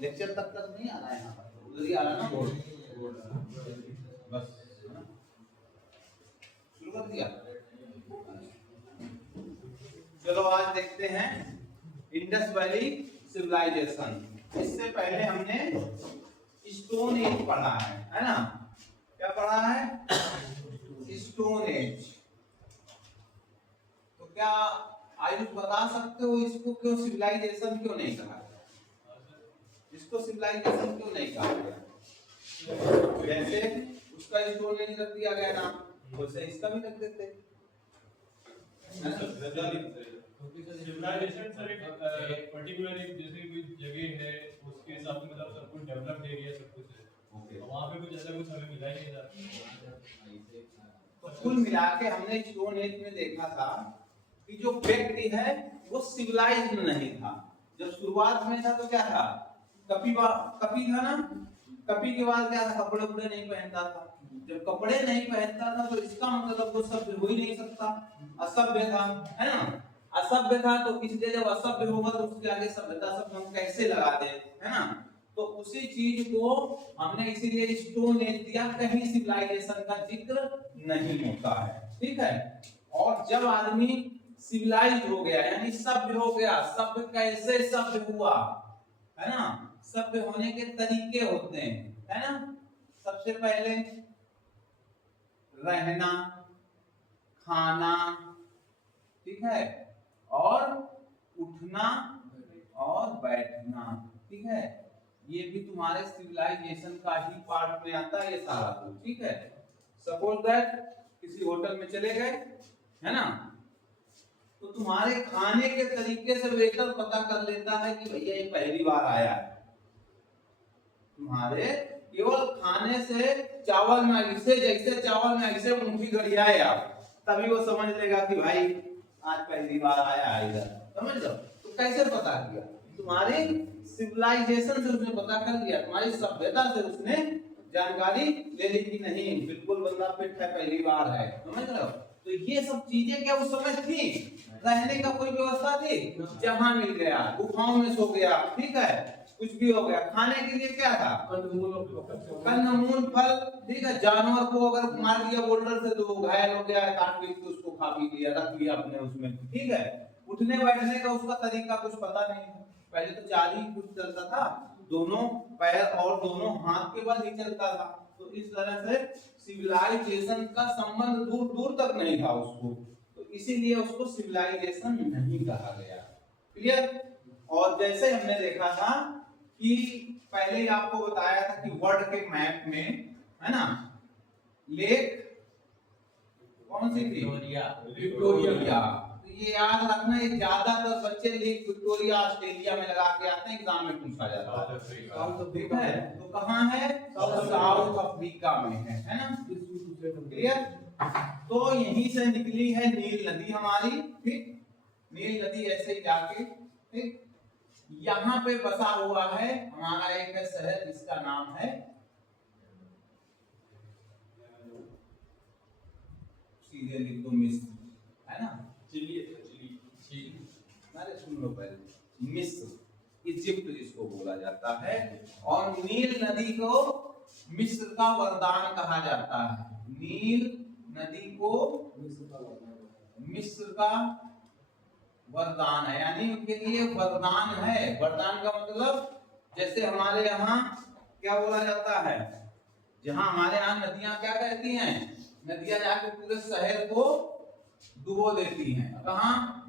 Lecture तक नहीं आना है, यहाँ पर उधर ही आना ना बोर्ड बस। शुरू कर दिया। चलो आज देखते हैं इंडस वैली सिविलाइजेशन। इससे पहले हमने स्टोन एज पढ़ा है ना? क्या पढ़ा है? Stone age. तो क्या आयुष बता सकते हो इसको क्यों सिविलाइजेशन क्यों नहीं कहा? इसको सिविलाइजेशन क्यों नहीं कहा गया? जैसे उसका स्टोन एज रख दिया गया नाम, वैसे इसका भी रख देते। सिविलाइजेशन सर एक पर्टिकुलर एक जैसे कोई जगह है उसके हिसाब से मतलब सब कुछ डेवलप्ड एरिया सब कुछ है, तो वहाँ पे कुछ ऐसा कुछ हमें मिला ही नहीं था। तो कुल मिला के हमने स्टोन एज में देखा था कि जो व्यक्ति है वो सिविलाइज्ड नहीं था। जब शुरुआत में था तो क्या था? कपी था ना? कपी के बाद क्या था? कपड़े उपड़े नहीं पहनता था। जब कपड़े नहीं पहनता था तो इसका मतलब वो सभ्य हो ही नहीं सकता, असभ्य था, है ना? असभ्य था तो इसलिए जब असभ्य होगा तो उसके आगे सभ्यता शब्द हम कैसे लगा दे, है ना? तो उसी चीज को हमने इसीलिए स्टोन एज दिया, कहीं सिविलाइजेशन का जिक्र नहीं होता है, ठीक है? और जब आदमी सिविलाइज हो गया यानी सभ्य हो गया, सभ्य कैसे सभ्य हुआ, है ना? सभ्य होने के तरीके होते हैं, है ना? सबसे पहले रहना, खाना, ठीक है, और उठना और बैठना, ठीक है। ये भी तुम्हारे सिविलाइजेशन का ही पार्ट में आता है ये सारा कुछ, ठीक है। सपोज दैट किसी होटल में चले गए, है ना? तो तुम्हारे खाने के तरीके से वेटर पता कर लेता है कि भैया ये पहली बार आया है। तुम्हारे केवल खाने से चावल में ऐसे जैसे चावल में ऐसे मुट्ठी गड़ियाए आप, तभी वो समझ लेगा कि भाई आज पहली बार आया है इधर, समझ लो। तो कैसे पता किया? तुम्हारी सिविलाइजेशन से उसने पता कर लिया, तुम्हारी सभ्यता से उसने जानकारी ले ली कि नहीं बिल्कुल बंदा फिट है, पहली बार है, समझ लो। तो ये सब चीजें क्या उस समय थी? रहने का कोई व्यवस्था थी? जहां मिल गया, गुफाओं में सो गया, ठीक है, कुछ भी हो गया। खाने के लिए क्या था? कंदमूल फल, ठीक है। जानवर को अगर मार दिया बोल्डर से तो घायल हो गया, काट पीट के उसको खा पी लिया, रख लिया अपने उसमें, ठीक है। उठने बैठने का उसका तरीका कुछ पता नहीं था, पहले तो चाल ही कुछ चलता था, दोनों पैर और दोनों हाथ के बल ही चलता था। तो इस तरह से सिविलाइजेशन का संबंध दूर दूर तक नहीं था उसको, तो इसीलिए उसको सिविलाइजेशन नहीं कहा गया। क्लियर? और जैसे हमने देखा था कि पहले ही आपको बताया था कि वर्ल्ड के मैप में, है ना, लेक कौन सी थी? विक्टोरिया। तो ये याद रखना, ये ज्यादातर बच्चे लेक विक्टोरिया ऑस्ट्रेलिया में लगा के आते हैं, एग्जाम में पूछा जाता है। साउथ अफ्रीका है, तो कहाँ है? साउथ अफ्रीका में है ना? क्लियर? तो यहीं से निकली है नील नदी हमारी, ठीक। नील नदी ऐसे ही जाके, ठीक, यहाँ पे बसा हुआ है हमारा एक शहर जिसका नाम है, सीधे लिख दो मिस्र, है ना? अरे सुन लो पहले, मिस्र, इजिप्ट जिसको बोला जाता है। और नील नदी को मिस्र का वरदान कहा जाता है। नील नदी को मिस्र का वरदान है, यानी उनके लिए वरदान है। वरदान का मतलब जैसे हमारे यहाँ क्या बोला जाता है, जहाँ हमारे यहाँ नदियां क्या कहती हैं? नदियां जाके पूरे शहर को डुबो देती हैं। कहाँ?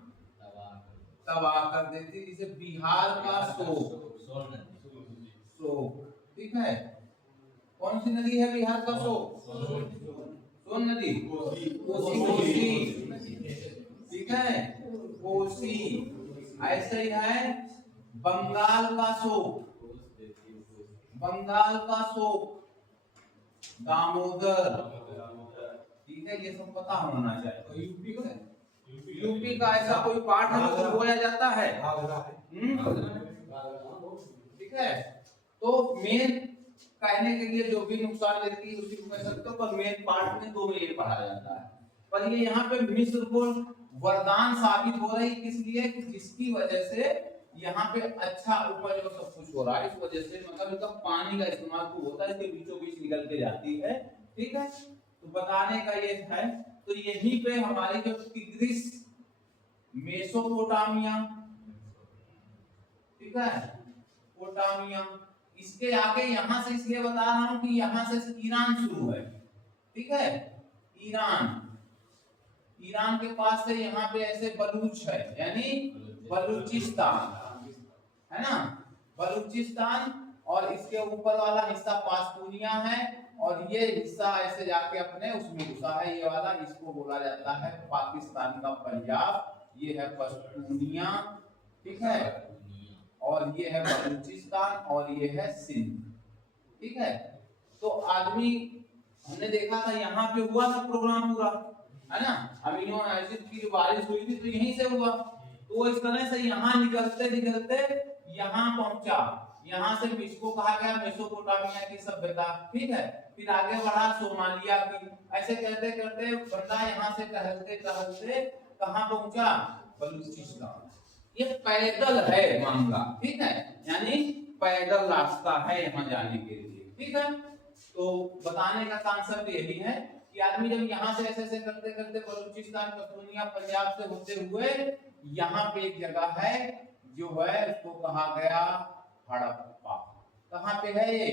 तबाह कर देती। जैसे बिहार का शोक, ठीक है। कौन सी नदी है बिहार का शोक? सोन नदी, कोसी, ठीक है, कोसी। ऐसे ही है बंगाल का शोक, बंगाल का शोक दामोदर, ठीक है। ये सब पता होना चाहिए। यूपी का ऐसा कोई पार्ट है जो बोला जाता है, ठीक है। तो मेन कहने के लिए जो भी नुकसान देती है उसी को कह सकते हो, पर मेन पार्ट में दो में ये पढ़ा जाता है। पर ये यहाँ पे मिस्र को वरदान साबित हो रही, किस लिए? जिसकी वजह से यहाँ पे अच्छा उपज और सब कुछ हो रहा है, इस वजह से मतलब इनका पानी का इस्तेमाल खूब होता है, इसके बीचों बीच निकल के जाती है। ठीक है, तो बताने का ये है। तो यहीं पे हमारी जो टिग्रिस मेसोपोटामिया, ठीक है, पोटामिया, इसके आगे यहां से इसलिए बता रहा हूं कि यहां से ईरान शुरू है। ठीक है, ईरान के पास से यहाँ पे ऐसे बलूच है, यानी बलूचिस्तान, है ना, बलूचिस्तान, और इसके ऊपर वाला हिस्सा पाश्तूनिया है, और ये हिस्सा ऐसे जाके अपने उसमें घुसा है, ये वाला, इसको बोला जाता है पाकिस्तान का पंजाब, ये है पश्तूनिया, ठीक है, और ये है बलूचिस्तान, और ये है सिंध। ठीक है, तो आदमी हमने देखा था यहाँ पे हुआ था प्रोग्राम पूरा, है ना, अमीनो एसिड की जो बारिश हुई थी तो यहीं से हुआ, तो इस तरह से यहाँ निकलते निकलते यहाँ पहुंचा, यहाँ से इसको कहा गया मेसोपोटामिया की सभ्यता। ठीक है, फिर आगे बढ़ा सोमालिया की, ऐसे करते करते बंदा यहाँ से टहलते टहलते कहाँ पहुंचा, बलूचिस्तान। ये पैदल है मामला, ठीक है, यानी पैदल रास्ता है यहाँ जाने के लिए। ठीक है, तो बताने का कॉन्सेप्ट यही है कि आदमी जब यहाँ से ऐसे ऐसे करते करते बलूचिस्तान, पश्तूनिया, पंजाब से होते हुए यहाँ पे एक जगह है जो है उसको कहा गया हड़प्पा। कहाँ पे है ये,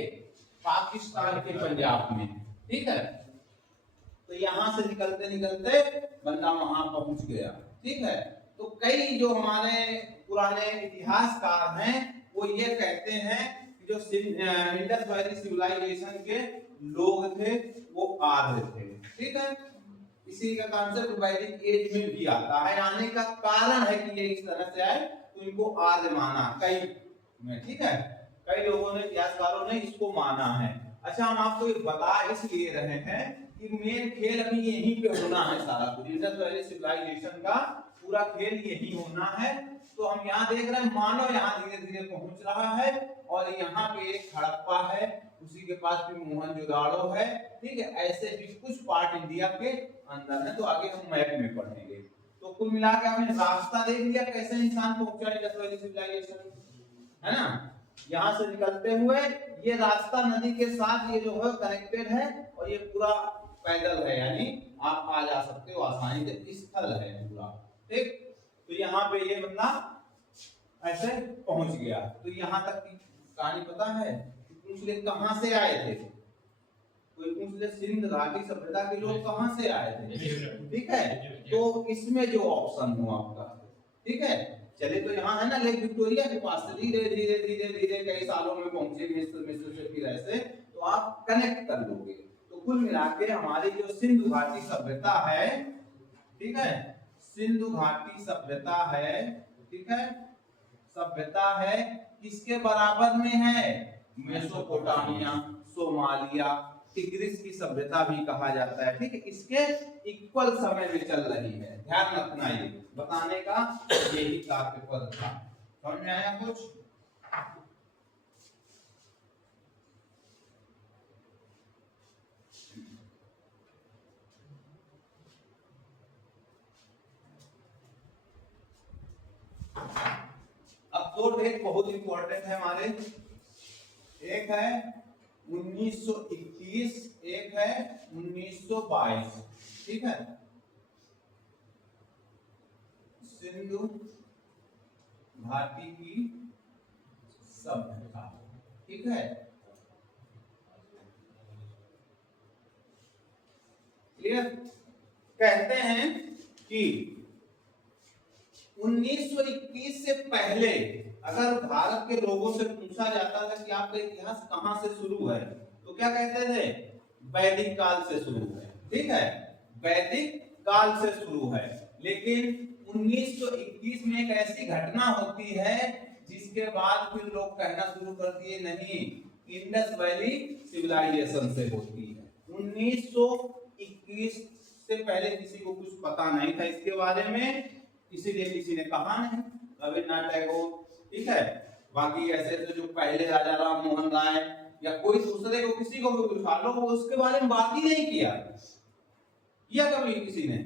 पाकिस्तान के पंजाब में। ठीक है, तो यहाँ से निकलते निकलते बंदा वहां पहुंच गया। ठीक है, तो कई जो हमारे पुराने इतिहासकार हैं वो ये कहते हैं कि जो इंडस वैली सिविलाइजेशन के लोग थे वो आर्य थे। ठीक है, इसी का कॉन्सेप्ट वैदिक एज में भी आता है, आने का कारण है कि ये इस तरह से आए, तो इनको आर्य माना कई में। ठीक है, कई लोगों ने, इतिहासकारों ने इसको माना है। अच्छा, हम आपको ये बता इसलिए रहे हैं कि मेन खेल अभी यहीं पे होना है, सारा कुछ इंडस वैली सिविलाइजेशन का पूरा खेल यही होना है। तो हम यहाँ देख रहे हैं मानव यहाँ धीरे धीरे पहुंच रहा है, और यहाँ पे एक हड़प्पा है, उसी के पास भी मोहनजोदाड़ो है। ठीक है, ऐसे भी कुछ पार्ट इंडिया के अंदर है, तो आगे हम मैप में पढ़ेंगे। तो कुल मिला के आपने रास्ता देख लिया कैसे इंसान पहुंचा इंडस वैली सिविलाइजेशन, है ना, यहाँ से निकलते हुए ये रास्ता नदी के साथ ये जो है कनेक्टेड है, और ये पूरा पैदल है, यानी आप आ जा सकते हो आसानी से, स्थल है पूरा। ठीक, तो यहाँ पे ये बंदा ऐसे पहुंच गया। तो यहाँ तक की कहानी पता है, पूछ ले कहां से आए थे, कोई पूछ ले सिंध घाटी सभ्यता के लोग कहां से आए थे। ठीक है, तो इसमें जो ऑप्शन हुआ आपका, ठीक है, चले तो यहाँ है ना लेक विक्टोरिया के पास से धीरे धीरे धीरे धीरे कई सालों में पहुंचे मिस्र से, फिर ऐसे तो आप कनेक्ट कर लोगे। तो कुल मिला के हमारी जो सिंधु घाटी सभ्यता है, ठीक है, सिंधु घाटी सभ्यता है, ठीक है, सभ्यता है किसके बराबर में है, मेसोपोटामिया, सोमालिया, टिग्रिस की सभ्यता भी कहा जाता है। ठीक है, इसके इक्वल समय में चल रही है, ध्यान रखना, ये बताने का यही तात्पर्य था। समझ में आया कुछ? अब दो डेट बहुत इंपॉर्टेंट है हमारे, एक है 1921, एक है 1922। ठीक है, सिंधु घाटी की सभ्यता। ठीक है, क्लियर? कहते हैं कि 1921 से पहले अगर भारत के लोगों से पूछा जाता था कि आपका इतिहास कहां से शुरू है, तो क्या कहते थे, वैदिक काल से शुरू है। ठीक है, वैदिक काल से शुरू है। लेकिन 1921 में एक ऐसी घटना होती है जिसके बाद फिर लोग कहना शुरू कर दिए नहीं, इंडस वैली सिविलाइजेशन से होती है। 1921 से पहले किसी को कुछ पता नहीं था इसके बारे में, इसीलिए किसी ने कहा नहीं, रविन्द्रनाथ टैगोर, ठीक है, बाकी ऐसे तो जो पहले राजा राम मोहन राय या कोई दूसरे को, किसी को भी उठा लो, वो उसके बारे में बात ही नहीं किया कभी किसी ने,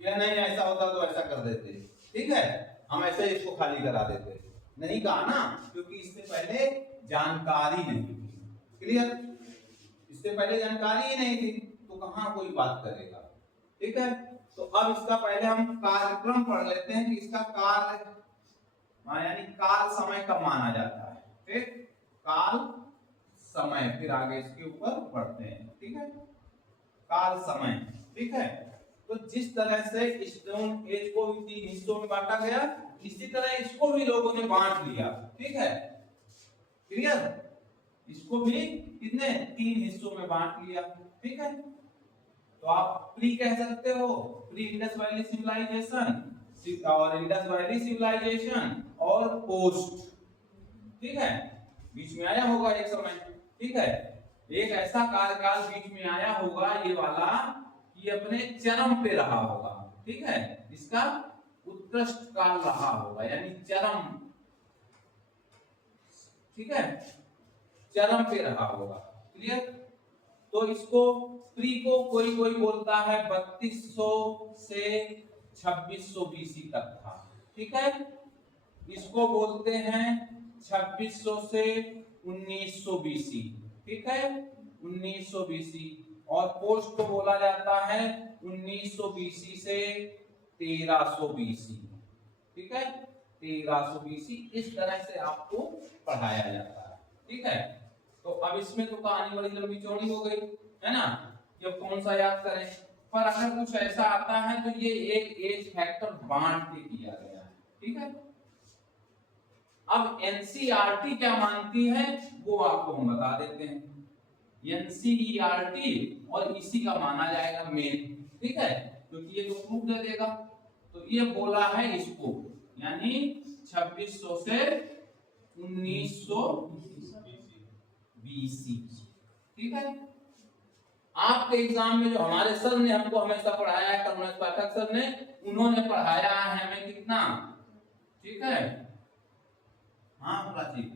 या नहीं ऐसा होता तो ऐसा कर देते, ठीक है, हम ऐसे इसको खाली करा देते। नहीं कहा ना, क्योंकि इससे पहले जानकारी नहीं थी। क्लियर? इससे पहले जानकारी ही नहीं थी तो कहाँ कोई बात करेगा। ठीक है, तो अब इसका पहले हम कार्यक्रम पढ़ लेते हैं कि इसका कार्य यानी काल समय कब माना जाता है। ठीक, काल समय, फिर आगे इसके ऊपर पढ़ते हैं। ठीक है, काल समय। ठीक है, तो जिस तरह से स्टोन एज को भी 3 हिस्सों में बांटा गया, इसी तरह इसको भी लोगों ने बांट लिया। ठीक है, क्लियर? इसको भी कितने 3 हिस्सों में बांट लिया। ठीक है, तो आप प्री कह सकते हो, प्री इंडस वैली सिविलाइजेशन और इंडस वैली सिविलाइजेशन और पोस्ट। ठीक है, बीच में आया होगा एक समय। ठीक है, एक ऐसा कार्यकाल बीच में आया होगा ये वाला कि अपने चरम पे रहा होगा। ठीक है, इसका उत्कृष्ट काल रहा होगा, यानी चरम। ठीक है, चरम पे रहा होगा। क्लियर? तो इसको प्री को कोई कोई बोलता है 3200 से 2600 बीसी तक था। ठीक है, इसको बोलते हैं 2600 से 1900 बीसी। ठीक है, 1900 बीसी। और पोस्ट को बोला जाता है 1900 बीसी से 1300 बीसी। ठीक है, 1300 बीसी। इस तरह से आपको पढ़ाया जाता है। ठीक है, तो अब इसमें तो कहानी बड़ी लंबी चौड़ी हो गई है ना, कि अब कौन सा याद करें। पर अगर कुछ ऐसा आता है तो ये एक एज फैक्टर बांट के किया गया है। ठीक है, अब एनसीईआरटी क्या मानती है वो आपको हम बता देते हैं। एनसीईआरटी और इसी का माना जाएगा मेन। ठीक है, क्योंकि ये तो प्रूफ दे देगा। तो ये बोला है इसको, यानी 2600 से 1900 बीसी। ठीक है, आपके एग्जाम में जो हमारे सर ने हमको हमेशा पढ़ाया है, करुणेश पाठक सर ने, उन्होंने पढ़ाया है हमें कितना। ठीक है, हाँ प्राचीन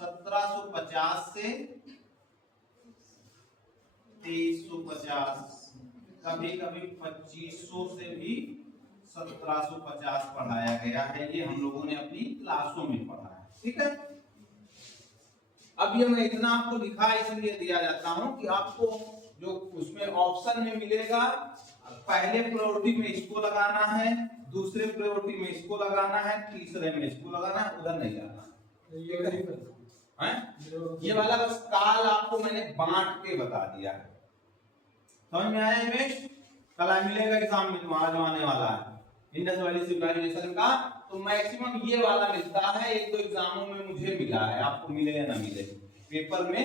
1750 से 2350, कभी कभी 2500 से भी 1750 पढ़ाया गया है। ये हम लोगों ने अपनी क्लासों में पढ़ा है। ठीक है, अब ये मैं इतना आपको लिखा इसलिए दिया जाता हूं कि आपको जो उसमें ऑप्शन में मिलेगा, पहले प्रायोरिटी में इसको लगाना है, दूसरे प्रायोरिटी में इसको लगाना है, तीसरे में इसको लगाना है, उधर नहीं जाना है। ये वाला बस काल आपको मैंने बांट के बता दिया है। समझ में आया इमेज? कल मिलेगा एग्जाम में तुम्हारा जो आने वाला है इंडस वैली सिविलाइजेशन का, तो मैक्सिमम ये वाला मिलता है। एक दो एग्जामों में मुझे मिला है, आपको मिले या ना मिले, पेपर में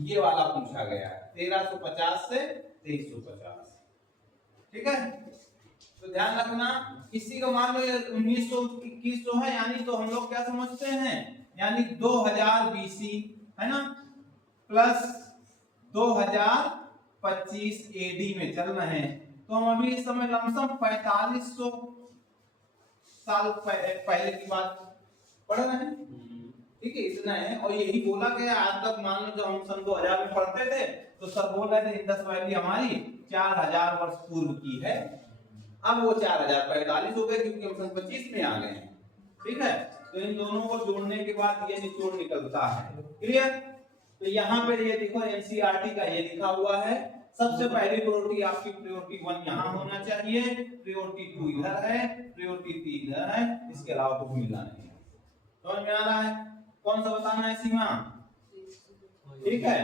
ये वाला पूछा गया है 1350 से 2350। ठीक है, तो ध्यान रखना। इसी का मान लो 1900-2100 है, यानी तो हम लोग क्या समझते हैं, यानी 2000 बीसी है ना, प्लस 2025 एडी में चल रहे हैं। तो हम अभी इस समय लमसम 4500 साल पहले की बात पढ़ रहे हैं। ठीक है, इतना है। और यही बोला गया आज तक, मान लो जब हम सन 2000 में पढ़ते थे तो सर बोल रहे थे इंडस वैली हमारी 4000 वर्ष पूर्व की है। अब वो 4045 हो गए क्योंकि हम सन 25 में आ गए हैं। ठीक है, तो इन दोनों को जोड़ने के बाद ये निचोड़ निकलता है। क्लियर? तो यहाँ पे ये देखो एनसीईआरटी का ये लिखा हुआ है। सबसे पहली प्रायोरिटी आपकी प्रायोरिटी 1 यहाँ होना चाहिए, प्रायोरिटी 2 इधर है, प्रायोरिटी 3 इधर है, इसके अलावा कुछ मिलना नहीं है। समझ में आ रहा है? कौन सा बताना है सीमा? ठीक है,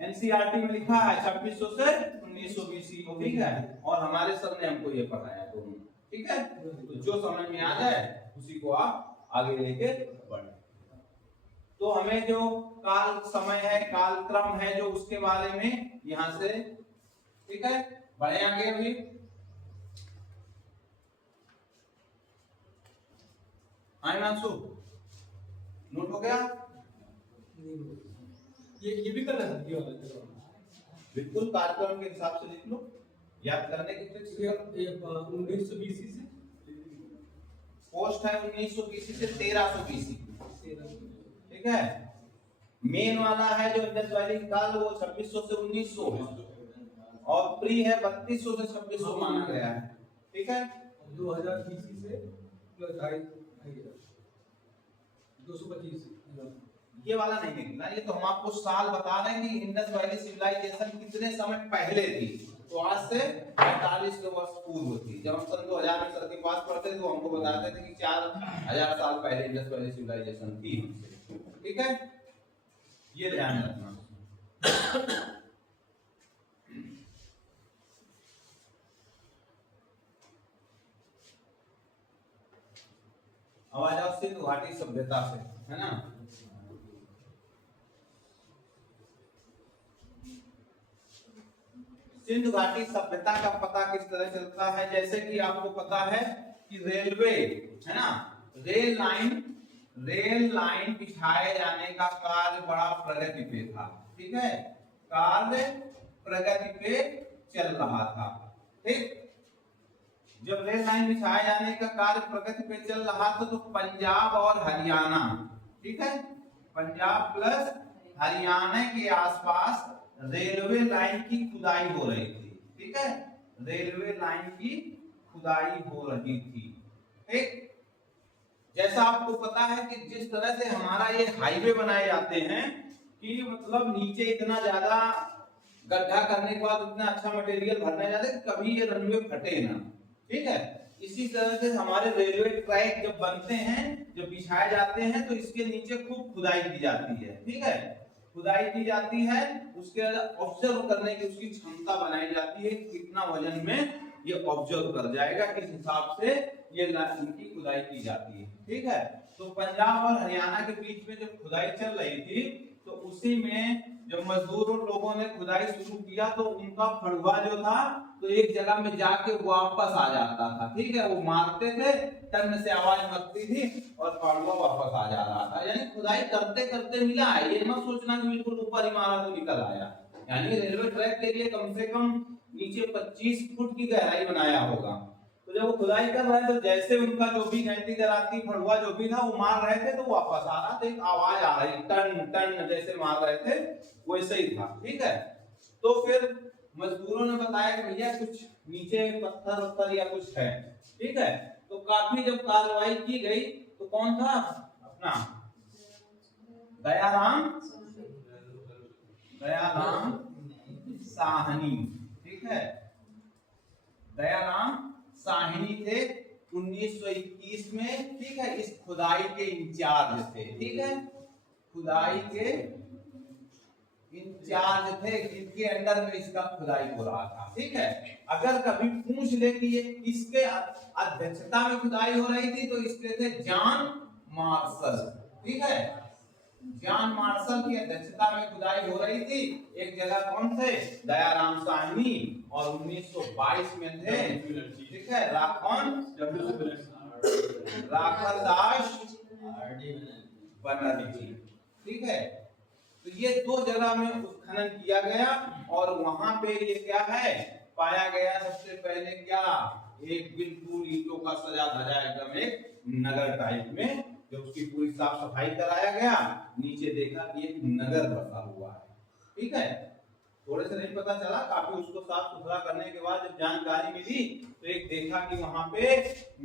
एनसीईआरटी में लिखा है 2600 से 1900 बीसी को। ठीक है, और हमारे सर ने हमको ये पढ़ाया दोनों। ठीक है, तो जो समझ में आ जाए उसी को आप आगे लेके बढ़े। तो हमें जो काल समय है, काल क्रम है जो, उसके बारे में यहां से, ठीक है, बढ़े आगे। अभी मानसू नोट हो गया? ये भी करना है ये वाला। बिल्कुल कार्यक्रम के हिसाब से लिख लो, याद करने की ट्रिक्स। 1900 बीसी से पोस्ट है 1900 बीसी से 1300 बीसी। ठीक है, मेन वाला है जो इंडस वैली काल वो 2600 से 1900 है, और प्री है 3200 से 2600 माना गया है। ठीक है, 2000 बीसी से प्लस 2.5 225 ये वाला नहीं निकला, ये तो हम आपको साल बता रहे हैं कि इंडस वैली सिविलाइजेशन कितने समय पहले थी। तो आज से 45 वर्ष पूर्व थी। जब हम सन 2000 में सर के पास पढ़ते तो हमको बताते थे कि 4000 साल पहले इंडस वैली सिविलाइजेशन थी। ठीक है, ये ध्यान रखना। अब आ जाओ सिंधु घाटी सभ्यता से, है ना। सिंधु घाटी सभ्यता का पता किस तरह चलता है? जैसे कि आपको पता है कि रेलवे, है ना, रेल लाइन बिछाए जाने का कार्य बड़ा प्रगति पे था। ठीक है, कार्य प्रगति पे चल रहा था। ठीक, जब रेल लाइन बिछाए जाने का कार्य प्रगति पे चल रहा था तो पंजाब और हरियाणा, ठीक है, पंजाब प्लस हरियाणा के आसपास रेलवे लाइन की खुदाई हो रही थी। ठीक है, रेलवे लाइन की खुदाई हो रही थी। ठीक, जैसा आपको पता है कि जिस तरह से हमारा ये हाईवे बनाए जाते हैं कि मतलब नीचे इतना ज्यादा गड्ढा करने के बाद उतना अच्छा मटेरियल भरना जाता है कि कभी ये रनवे फटे ना। ठीक है, इसी तरह से हमारे रेलवे ट्रैक जब बनते हैं, जब बिछाए जाते हैं तो इसके नीचे खूब खुदाई की जाती है। ठीक है, खुदाई की जाती है, उसके बाद ऑब्जर्व करने की उसकी क्षमता बनाई जाती है, कितना वजन में ये ऑब्जर्व कर जाएगा, किस हिसाब से ये इनकी खुदाई की जाती है। ठीक है, तो पंजाब और हरियाणा के बीच में जब खुदाई चल रही थी तो उसी में जब मजदूरों लोगों ने खुदाई शुरू किया तो उनका फड़ुआ जो था तो एक जगह में जाके वापस आ जाता था। ठीक है, वो मारते थे, टन से आवाज मचती थी और फड़ुआ वापस आ जा रहा था। यानी खुदाई करते करते मिला है, ये मत सोचना कि बिल्कुल ऊपर ही मारा तो निकल आया। यानी रेलवे ट्रैक के लिए कम से कम नीचे 25 फुट की गहराई बनाया होगा। तो जब वो खुदाई कर रहे थे तो जैसे उनका जो भी घंटी दराती फड़ुआ जो भी था वो मार रहे थे तो वापस आ रहा था, एक आवाज आ रही, टन टन जैसे मार रहे थे वैसे ही था। ठीक है, तो फिर मजदूरों ने बताया कि भैया कुछ नीचे पत्थर वत्थर या कुछ है। ठीक है, तो काफी जब कार्रवाई की गई तो कौन था अपना दयाराम साहनी। ठीक है, दयाराम साहनी थे 1921 में। ठीक है, इस खुदाई के इंचार्ज थे। ठीक है, खुदाई के इंचार्ज थे, जिनके अंडर में इसका खुदाई हो रहा था। ठीक है, अगर कभी पूछ ले कि ये किसके अध्यक्षता में खुदाई हो रही थी तो इसके थे जॉन मार्शल। ठीक है, जॉन मार्शल की अध्यक्षता में खुदाई हो रही थी। एक जगह कौन थे? दयाराम साहनी, और 1922 में थे। ठीक है, राखल दास बनर्जी। ठीक है, तो ये दो जगह में उत्खनन किया गया और वहां पे ये क्या है पाया गया? सबसे पहले क्या, एक बिल्कुल ईंटों का सजा धजा एकदम एक नगर टाइप में, जब उसकी पूरी साफ सफाई कराया गया, नीचे देखा कि एक नगर बसा हुआ है। ठीक है, थोड़े से नहीं पता चला, काफी उसको साफ सुथरा करने के बाद जब जानकारी मिली तो एक देखा कि वहां पे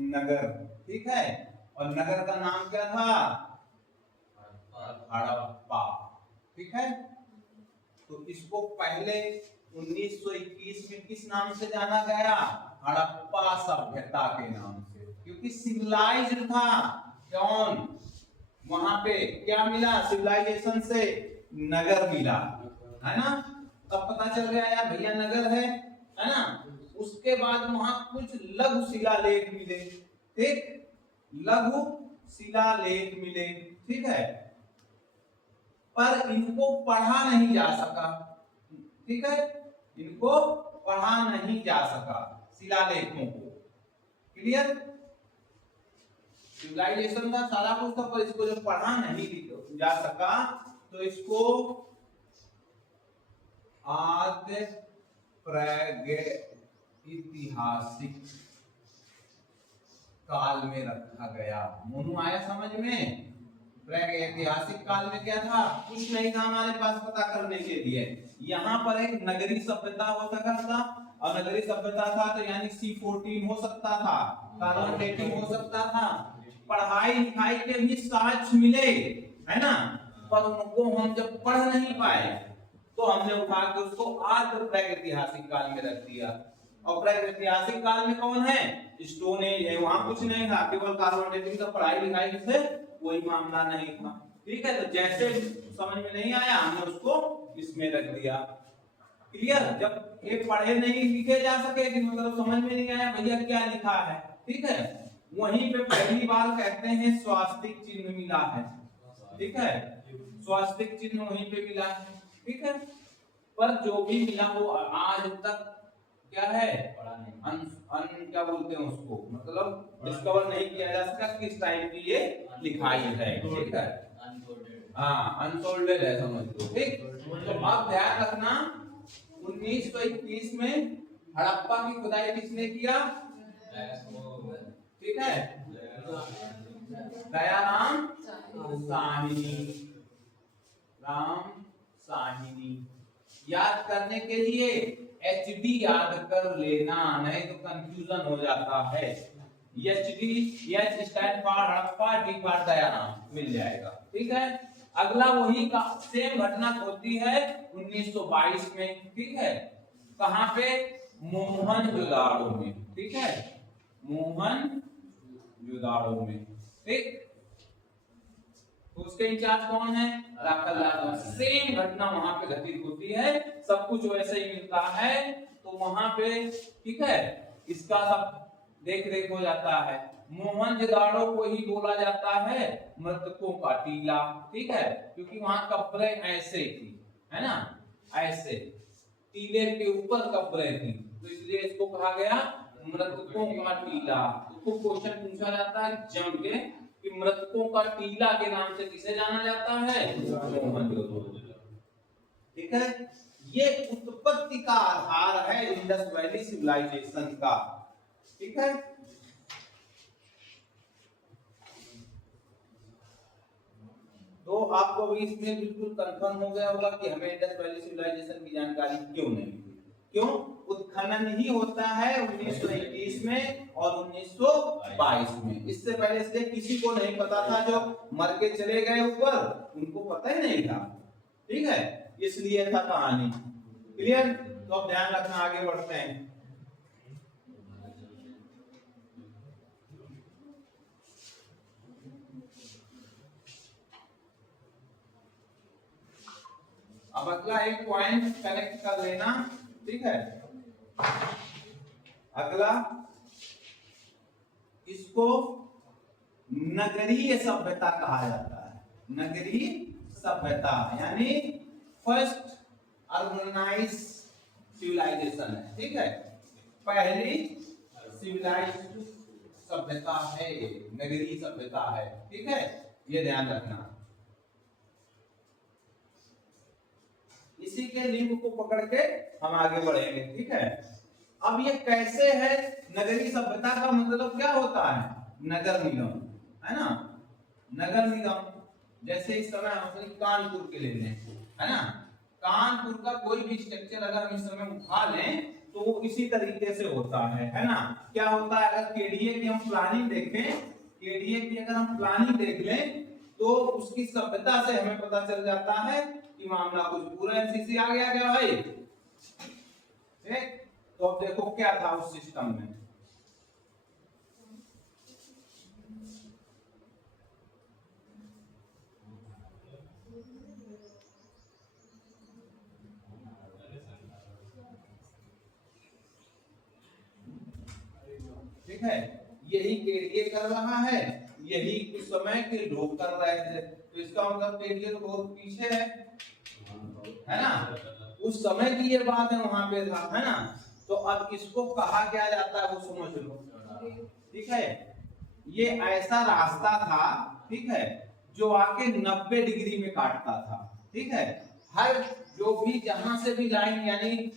नगर। ठीक है, और नगर का नाम क्या था? हड़प्पा। ठीक है, तो इसको पहले 1921 में किस नाम से जाना गया? हड़प्पा सभ्यता के नाम से, क्योंकि सिविलाइज्ड था। कौन? वहां पे क्या मिला? सिविलाइजेशन से नगर मिला, है ना। तब पता चल गया यार भैया नगर है ना। उसके बाद वहां कुछ लघु शिलालेख मिले। ठीक, लघु शिलालेख मिले। ठीक है, पर इनको पढ़ा नहीं जा सका। ठीक है, इनको पढ़ा नहीं जा सका शिलालेखों को। क्लियर? सिविलाइजेशन का सारा कुछ था, पर इसको जब पढ़ा नहीं जा सका तो इसको आद्य प्रागैतिहासिक काल में रखा गया। मोनू आया समझ में? प्रागैतिहासिक काल में क्या था? कुछ नहीं था हमारे पास पता करने के लिए। यहाँ पर एक नगरी सभ्यता हो सकता था, और नगरी सभ्यता था तो यानी C14 हो सकता था, कार्बन डेटिंग हो सकता था, पढ़ाई लिखाई के भी साक्ष्य मिले, है ना, पर उनको हम जब पढ़ नहीं पाए तो हमने उठा के उसको आद्य प्रागैतिहासिक काल में रख दिया। और प्रागैतिहासिक काल में कौन है, स्टोन एज है, वहां कुछ नहीं था, केवल कार्बन डेटिंग का पढ़ाई लिखाई से कोई मामला नहीं था। ठीक है, तो जैसे समझ में नहीं आया हमने उसको इसमें रख दिया। क्लियर, जब ये पढ़े नहीं लिखे जा सके कि मतलब समझ में नहीं आया भैया क्या लिखा है, ठीक है, वहीं पे पहली बार कहते हैं स्वास्तिक चिन्ह मिला है। ठीक है, स्वास्तिक चिन्ह वहीं पे मिला है। ठीक है, पर जो भी मिला वो आज तक क्या है, क्या बोलते हैं उसको, मतलब डिस्कवर नहीं किया जा सका किस टाइम की ये लिखाई है। ठीक है, हाँ अनसोल्डेड है समझ लो। ठीक, तो अब ध्यान रखना 1921 में हड़प्पा की खुदाई किसने किया, ठीक है, दयाराम साहनी, राम साहनी। याद करने के लिए एचडी याद कर लेना, नहीं तो कंफ्यूजन हो जाता है। HD, H stand for Harappa, D for Dayaram, मिल जाएगा। ठीक है, अगला वही का सेम घटना होती है 1922 में। ठीक है, कहां पे, मोहनजोदाड़ो में। ठीक है, मोहनजोदाड़ो में। ठीक, तो उसके इंचार्ज कौन है, राखल लाल। सेम घटना वहां पे घटित होती है, सब कुछ वैसे ही मिलता है, तो वहां पे ठीक है इसका सब देख रेख हो जाता है। मोहनजोदाड़ो को ही बोला जाता है मृतकों का टीला। ठीक है, क्योंकि वहां कब्रें ऐसे थी, है ना, ऐसे टीले के ऊपर कब्रें थी, तो इसलिए इसको कहा गया मृतकों का टीला। तो क्वेश्चन पूछा जाता है जम के कि मृतकों का टीला के नाम से किसे जाना जाता है, मोहनजोदड़ो। ठीक है, ये उत्पत्ति का आधार है इंडस वैली सिविलाइजेशन का। ठीक है, तो आपको भी इसमें बिल्कुल कंफर्म हो गया होगा कि हमें इंडस वैली सिविलाइजेशन की जानकारी क्यों नहीं थी। क्यों, उत्खनन ही होता है 1921 में और 1922 में। इससे पहले से किसी को नहीं पता था, जो मर के चले गए ऊपर उनको पता ही नहीं था। ठीक है, इसलिए था कहानी। क्लियर, तो अब ध्यान रखना, आगे बढ़ते हैं। अब अगला एक पॉइंट कनेक्ट कर लेना। ठीक है, अगला इसको नगरीय सभ्यता कहा जाता है। नगरीय सभ्यता यानी फर्स्ट अर्बनाइज सिविलाइजेशन है। ठीक है, पहली सिविलाइज्ड सभ्यता है, नगरीय सभ्यता है। ठीक है, ये ध्यान रखना। इसी के लिंक को पकड़ के हम आगे बढ़ेंगे। ठीक है, अब ये कैसे है, नगरीय सभ्यता का मतलब क्या होता है, नगर निगम, है ना, नगर निगम। जैसे इस समय हम अपनी कानपुर के ले लें, है ना, कानपुर का कोई भी स्ट्रक्चर अगर हम इस समय उठा लें तो इसी तरीके से होता है ना। क्या होता है, अगर केडीए की हम प्लानिंग देखें, केडीए की अगर हम प्लानिंग देख लें तो उसकी सभ्यता से हमें पता चल जाता है कि मामला कुछ पूरा एनसीसी आ गया क्या भाई। ठीक, तो अब देखो क्या था उस सिस्टम में। ठीक है, यही केडीए कर रहा है, यही उस समय के लोग कर रहे थे, तो इसका मतलब केडीए तो बहुत पीछे है ना, उस समय की ये बात है, वहां पे था, है ना। तो अब इसको कहा क्या जाता है वो समझ लो। ठीक है, ये ऐसा रास्ता था, ठीक है, जो आके 90 डिग्री में काटता था। ठीक है, हर जो भी जहां से भी लाइन यानी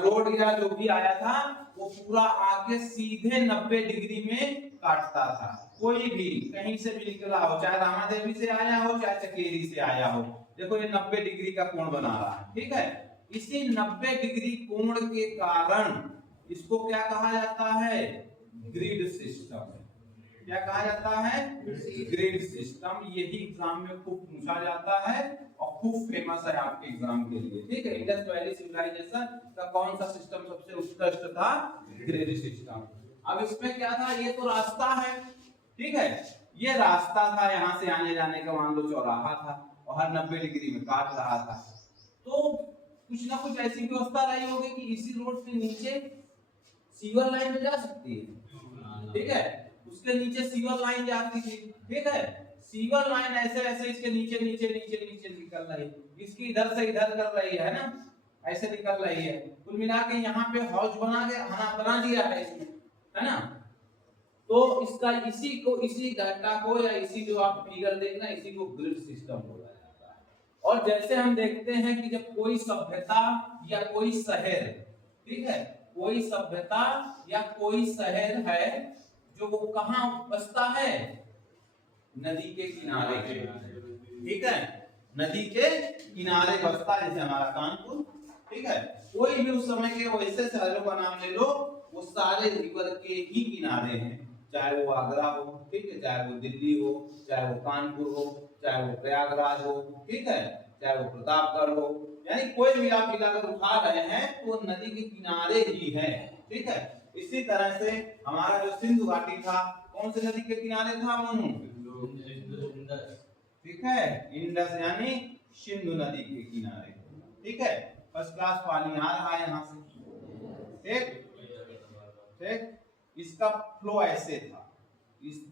रोड या जो भी आया था वो पूरा आके सीधे 90 डिग्री में काटता था। कोई भी कहीं से भी निकला हो, चाहे रामादेवी से आया हो चाहे चकेरी से आया हो, देखो ये 90 डिग्री का कोण बना रहा है। ठीक है, इसी 90 डिग्री कोण के कारण इसको क्या कहा जाता है, ग्रिड सिस्टम। क्या कहा जाता है? Grid system. यही एग्जाम में खूब पूछा जाता है और खूब फेमस है आपके एग्जाम के लिए। ठीक है, इंडस वैली सिविलाइजेशन का कौन सा सिस्टम सबसे उत्कृष्ट था? Grid system. अब इसमें क्या था, ये तो रास्ता है, ठीक है, ये रास्ता था, यहाँ से आने जाने का मान लो चौराहा था और हर 90 डिग्री में काट रहा था। तो कुछ ना कुछ ऐसी व्यवस्था रही होगी कि इसी रोड के नीचे सीवर लाइन जा सकती है, ठीक है, उसके नीचे सीवर लाइन जाती थी, ठीक है, सीवर लाइन ऐसे ऐसे इसके नीचे नीचे नीचे नीचे निकल रही है, इसकी इधर से इधर कर रही है ना, ऐसे निकल रही है। कुल मिला के यहाँ पे हौज बना दिया है इसमें, है ना। तो इसका इसी डाटा को या इसी जो आप फिगर देख रहे हैं इसी को ग्रिड सिस्टम बोला जाता है। और जैसे हम देखते हैं कि जब कोई सभ्यता या कोई शहर, ठीक है, कोई सभ्यता या कोई शहर है जो वो कहाँ बसता है? नदी के किनारे, ठीक है, नदी के किनारे बसता है, जैसे हमारा कानपुर, ठीक है। कोई भी उस समय के वैसे शहरों का नाम ले लो, वो सारे रिवर के ही किनारे हैं, चाहे वो आगरा हो, ठीक है, चाहे वो दिल्ली हो, चाहे वो कानपुर हो, चाहे वो प्रयागराज हो, ठीक है, चाहे वो प्रतापगढ़ हो, यानी कोई भी आप अगर उठा रहे हैं तो नदी के किनारे ही है, ठीक है। इसी तरह से हमारा जो सिंधु घाटी था कौन सी नदी के किनारे था? मोनू, ठीक है, इंडस यानी सिंधु नदी के किनारे, ठीक है। फर्स्ट क्लास पानी आ रहा है यहाँ से, ठीक, इसका फ्लो ऐसे था, इस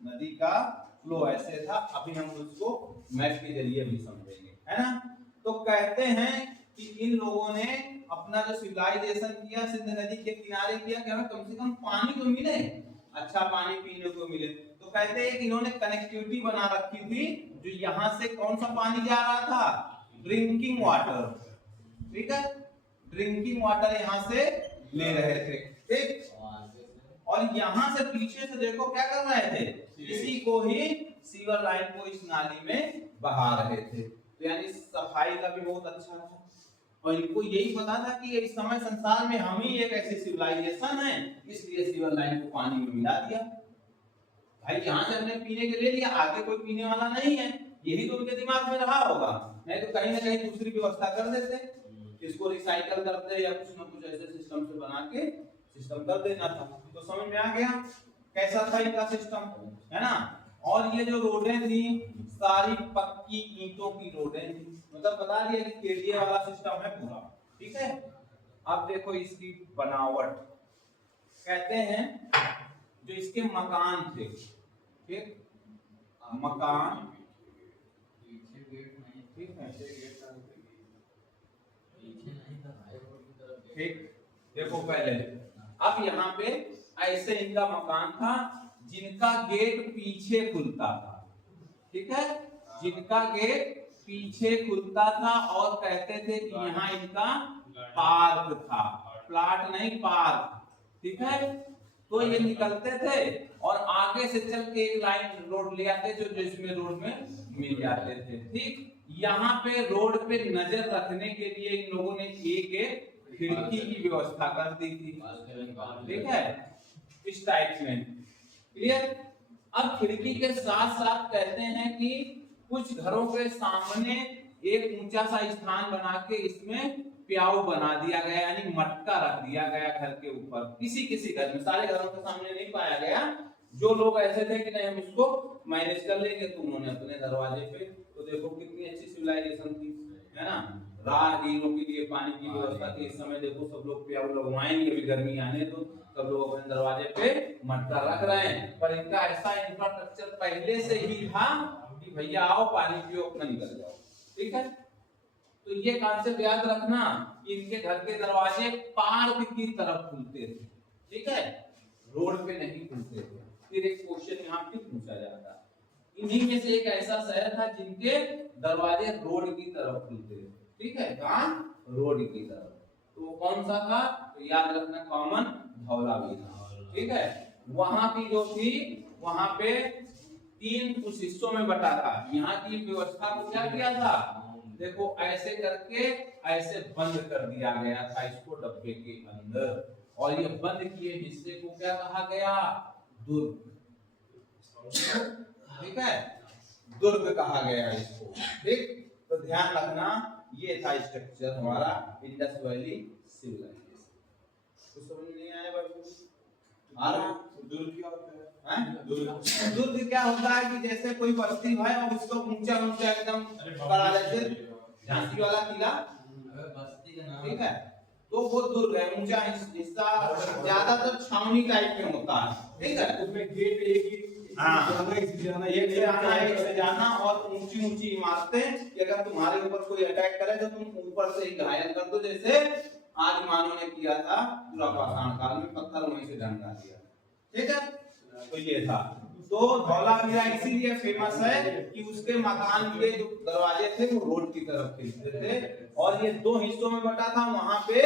नदी का फ्लो ऐसे था। अभी हम उसको मैप के जरिए भी समझेंगे, है ना। तो कहते हैं कि इन लोगों ने अपना जो सिविलाइजेशन किया सिंध नदी के किनारे किया कि हमें कम से कम पानी तो मिले, अच्छा पानी पीने को मिले। तो कहते हैं कि इन्होंने कनेक्टिविटी बना रखी थी, जो यहाँ से कौन सा पानी जा रहा था? ड्रिंकिंग वाटर, ठीक है, ड्रिंकिंग वाटर यहाँ से ले रहे थे, ठीक। और यहाँ से पीछे से देखो क्या कर रहे थे, इसी को ही सीवर लाइन को इस नाली में बहा रहे थे। तो यानी सफाई का भी बहुत अच्छा था और इनको यही पता था कि इस समय संसार में हम ही एक ऐसी सिविलाइजेशन है, इसलिए सीवर लाइन को पानी में मिला दिया। भाई यहाँ से हमने पीने के ले लिया, आगे कोई पीने वाला नहीं है, यही तो उनके दिमाग में रहा होगा, नहीं तो कहीं ना कहीं दूसरी व्यवस्था कर देते, इसको रिसाइकल करते या कुछ ना कुछ ऐसे सिस्टम से बना के सिस्टम कर देना था। तो समझ में आ गया कैसा था इनका सिस्टम, है ना। और ये जो रोडें थी सारी पक्की ईंटों की रोडें थी, मतलब बता दिया कि केडीए वाला सिस्टम है पूरा, ठीक है। अब देखो इसकी बनावट, कहते हैं जो इसके मकान थे, ठीक, मकान, ठीक है, ठीक, देखो पहले अब यहाँ पे ऐसे इनका मकान था जिनका गेट पीछे खुलता था, ठीक है, जिनका गेट पीछे खुलता था और कहते थे कि यहाँ इनका पार्क था, प्लाट नहीं पार्क, ठीक है। तो ये निकलते थे और आगे से चल के एक लाइन रोड ले आते जो इसमें रोड में मिल जाते थे, ठीक। यहाँ पे रोड पे नजर रखने के लिए इन लोगों ने एक खिड़की की व्यवस्था कर दी थी, ठीक है, इस टाइप में, क्लियर। अब खिड़की के साथ साथ कहते हैं कि कुछ घरों के सामने एक ऊंचा सा स्थान बना के इसमें प्याऊ बना दिया गया, यानी मटका रख दिया गया घर के ऊपर। किसी किसी घर में, सारे घरों के सामने नहीं पाया गया, जो लोग ऐसे थे कि नहीं हम इसको मैनेज कर लेंगे तो उन्होंने अपने दरवाजे पे, तो देखो कितनी अच्छी सिविलाइजेशन थी, है ना। राहगीरों के लिए पानी की व्यवस्था थी, इस समय देखो सब लोग प्याऊ लगवाएंगे, अभी गर्मी आने तो सब लोग अपने दरवाजे पे मटका रख रहे हैं। पर इनका ऐसा इंफ्रास्ट्रक्चर पहले से ही था कि भैया आओ पानी पियो अपना निकल जाओ, ठीक है। तो ये कॉन्सेप्ट याद रखना कि इनके घर के दरवाजे पार्क की तरफ खुलते थे, ठीक है, रोड पे नहीं खुलते थे। फिर एक क्वेश्चन यहाँ पे पूछा जाता, इन्हीं में से एक ऐसा शहर था जिनके दरवाजे रोड की तरफ खुलते थे, ठीक है, कहाँ? रोड की तरफ। तो वो कौन सा था? तो याद रखना कॉमन धौलावी था, ठीक है। वहां की जो थी वहां पे 3 कुछ हिस्सों में बटा था। यहाँ की व्यवस्था को क्या किया था, देखो ऐसे करके ऐसे बंद कर दिया गया था इसको डब्बे के अंदर, और ये बंद किए हिस्से को क्या कहा गया? दुर्ग, ठीक है, दुर्ग कहा गया इसको। ठीक, तो ध्यान रखना ये था स्ट्रक्चर हमारा इंडस वैली सिविलाइजेशन। कुछ समझ नहीं आया बाबू? आ रहा? दुर्ग क्या होता है? दुर्ग क्या होता है कि जैसे कोई बस्ती है और उसको ऊंचा ऊंचा एकदम बना लेते, झांसी वाला किला, ठीक है, तो वो दुर्ग है, ऊंचा हिस्सा, ज्यादातर छावनी टाइप में होता है, ठीक है, उसमें गेट एक ही एक से आना एक से जाना, और ऊंची ऊंची इमारतें कि अगर तुम्हारे ऊपर कोई अटैक करे तो तुम ऊपर से ही घायल कर दो, जैसे आदि मानव ने किया था पूरा पाषाण काल में, पत्थर वहीं से ढंगा दिया। ठीक है, तो ये था। तो धौलावीरा इसीलिए फेमस है कि उसके मकान के जो दरवाजे थे वो रोड की तरफ खिलते थे, और ये 2 हिस्सों में बटा था, वहां पे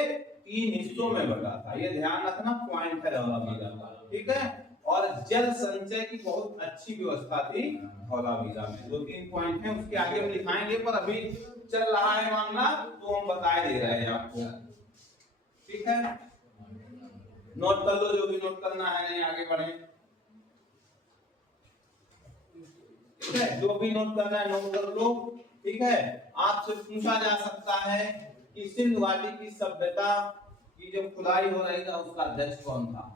3 हिस्सों में बटा था। ये ध्यान रखना, पॉइंट है धौलावीरा का। ठीक है, और जल संचय की बहुत अच्छी व्यवस्था थी धौलावीरा में। 2-3 पॉइंट हैं, उसके आगे हम दिखाएंगे, पर अभी चल रहा है मामला तो हम बताए दे रहे हैं आपको। ठीक है, नोट कर लो जो भी नोट करना है, नहीं आगे बढ़े। ठीक है, जो भी नोट करना है नोट कर लो। ठीक है, आपसे पूछा जा सकता है कि सिंधु घाटी की सभ्यता की जो खुदाई हो रही था उसका अध्यक्ष कौन था?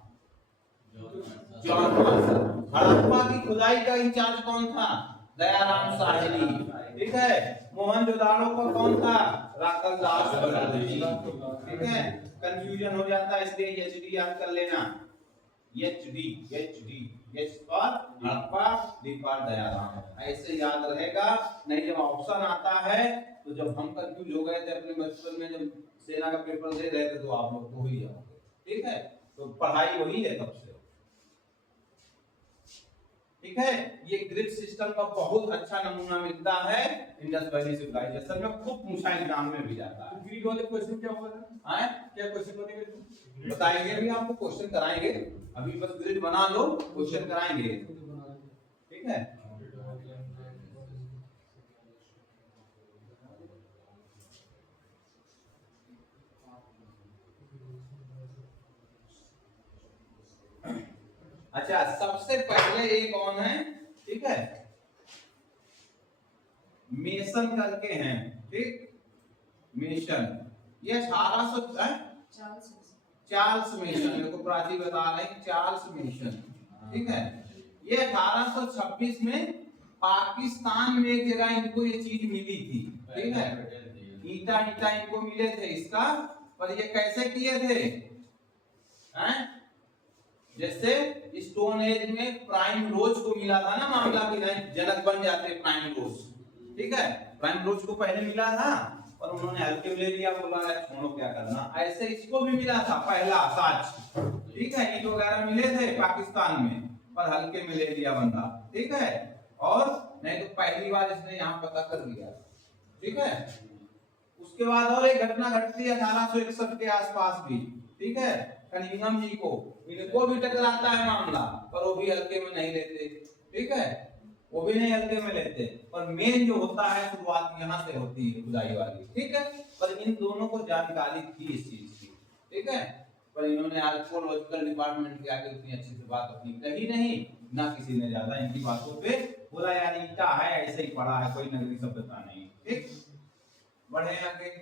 John Marshall. हड़प्पा की खुदाई का इंचार्ज कौन था? दयाराम साहनी। ठीक है, मोहनजोदाड़ो का कौन था? राकल दास बनर्जी। ठीक है, कंफ्यूजन हो जाता है इसलिए एचडी याद कर लेना। HD H for Harappa, D for Dayaram, ऐसे याद रहेगा। नहीं जब ऑप्शन आता है तो जब हम कंफ्यूज हो गए थे अपने बचपन में, जब सेना का पेपर दे रहे थे, तो आप लोग हो ही जाओगे। ठीक है, तो पढ़ाई वही है तब से। ठीक है, ये ग्रिड सिस्टम का बहुत अच्छा नमूना मिलता है इंडस वैली सिविलाइजेशन में, खूब पूछा एग्जाम में भी जाता है। ग्रिड वाले क्वेश्चन क्या होगा हैं? क्या क्वेश्चन बनेंगे? बताएंगे भी, आपको क्वेश्चन कराएंगे, अभी बस ग्रिड बना लो, क्वेश्चन कराएंगे। ठीक है, अच्छा सबसे पहले ये कौन है? ठीक है, मेसन करके हैं। ठीक, मेसन, ये 1800 चार्ल्स मेसन, मेरे को प्राची बता रहे हैं, चार्ल्स मेसन। ठीक है, ये 1826 में पाकिस्तान में एक जगह इनको ये चीज मिली थी। ठीक है, ईटा इनको मिले थे इसका, पर ये कैसे किए थे? हैं? जैसे स्टोन एज में प्राइम रोज को मिला था ना मामला, कि जनक बन जाते प्राइम रोज। ठीक है, प्राइम रोज को पहले मिला था और उन्होंने हल्के में ले लिया, बोला छोड़ो क्या करना। ऐसे इसको भी मिला था पहला साक्ष्य। ठीक है, ईट वगैरह मिले थे पाकिस्तान में, पर हल्के में ले लिया बंदा। ठीक है, और नहीं तो पहली बार इसने यहाँ पता कर लिया। ठीक है, उसके बाद और एक घटना घटती है 1861 के आसपास भी। ठीक है, कनिंघम जी को, इनको भी टकराता है मामला, पर वो भी हल्के में नहीं लेते। ठीक है, वो भी नहीं हल्के में लेते, और मेन जो होता है शुरुआत यहाँ से होती है खुदाई वाली। ठीक है, पर इन दोनों को जानकारी थी इस चीज की। ठीक है, पर इन्होंने आर्कियोलॉजिकल डिपार्टमेंट के आगे उतनी अच्छी से बात अपनी कही नहीं, ना किसी ने ज्यादा इनकी बातों पे बोला यार ईटा है ऐसे ही पड़ा है, कोई नगरी सभ्यता नहीं। ठीक, बढ़े आगे।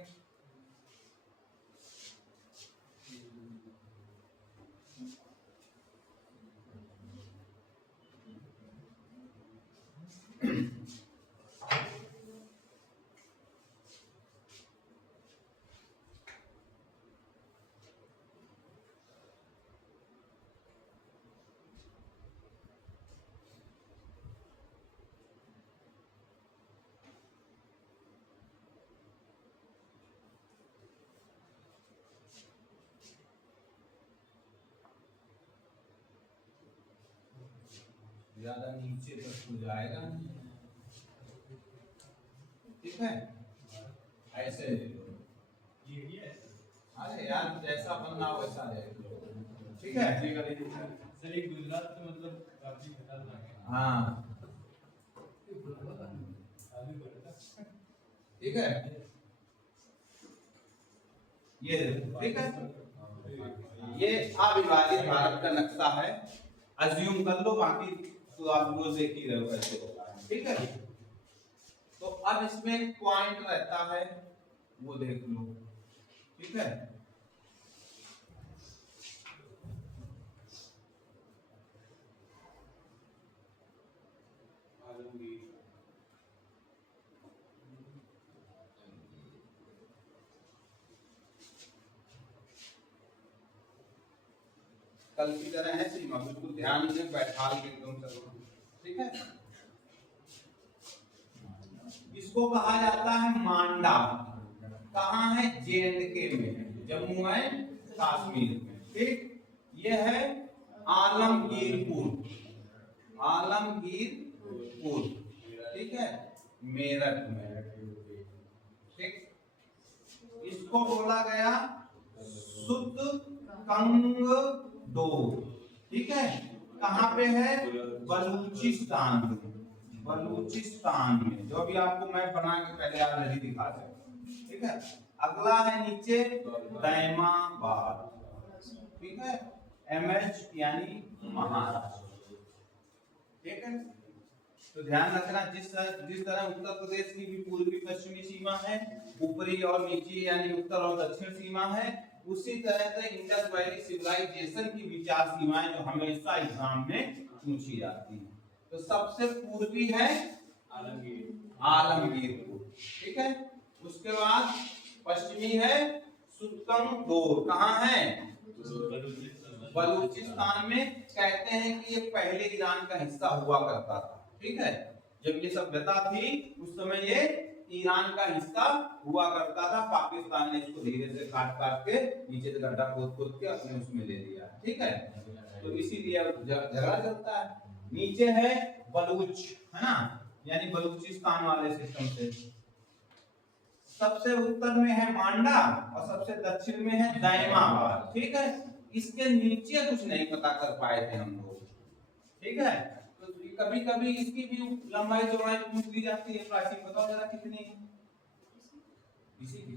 ज्यादा नीचे तक हो जाएगा। ठीक है, ऐसे अरे यार जैसा बनना वैसा है। ठीक है, सर एक गुजरात तो मतलब काफी खतरनाक है। हाँ ठीक है, ये ठीक है, ये अविभाजित भारत का नक्शा है, अज्यूम कर लो, बाकी तो आप रोज देख ही रहे हो कैसे होता है, ठीक है। तो अब इसमें एक पॉइंट रहता है, वो देख लो, ठीक है। कल की तरह है सीमा, बिल्कुल ध्यान से बैठा के एकदम चलो, ठीक है। इसको कहा जाता है मांडा। कहाँ है? J&K में, जम्मू एंड कश्मीर में, ठीक। ये है आलमगीरपुर, आलमगीरपुर, ठीक है, मेरठ में, ठीक। इसको बोला गया सुतकंगडोर, ठीक है। कहाँ पे है? बलूचिस्तान में, बलूचिस्तान में, जो भी आपको मैप बना के पहले ऑलरेडी दिखा सकते, ठीक है। अगला है नीचे दैमाबाद, ठीक है, MH यानी महाराष्ट्र, ठीक है। तो ध्यान रखना, जिस तरह उत्तर प्रदेश की भी पूर्वी पश्चिमी सीमा है, ऊपरी और नीची यानी उत्तर और दक्षिण सीमा है, उसी तरह से इंडस वैली सिविलाइजेशन की भी 4 सीमाएं जो हमेशा एग्जाम में पूछी जाती हैं। तो सबसे पूर्वी है आलमगीरपुर, ठीक है। उसके बाद पश्चिमी है सुतकंगडोर, कहाँ है? बलूचिस्तान में। कहते हैं कि ये पहले ईरान का हिस्सा हुआ करता था, ठीक है। जब ये सभ्यता थी उस समय ये ईरान का हिस्सा हुआ करता था। पाकिस्तान ने इसको धीरे से काट काट के नीचे से गड्ढा खोद खोद के अपने उसमें ले लिया, ठीक है। तो इसीलिए झगड़ा चलता है। नीचे है बलूच, है ना, यानी बलूचिस्तान वाले सिस्टम से। सबसे उत्तर में है मांडा और सबसे दक्षिण में है दैमाबाद, ठीक है। इसके नीचे कुछ नहीं पता कर पाए थे हम लोग, ठीक है। तो कभी कभी इसकी भी लंबाई चौड़ाई पूछ ली जाती है। प्राचीन बताओ जरा कितनी है? इसी की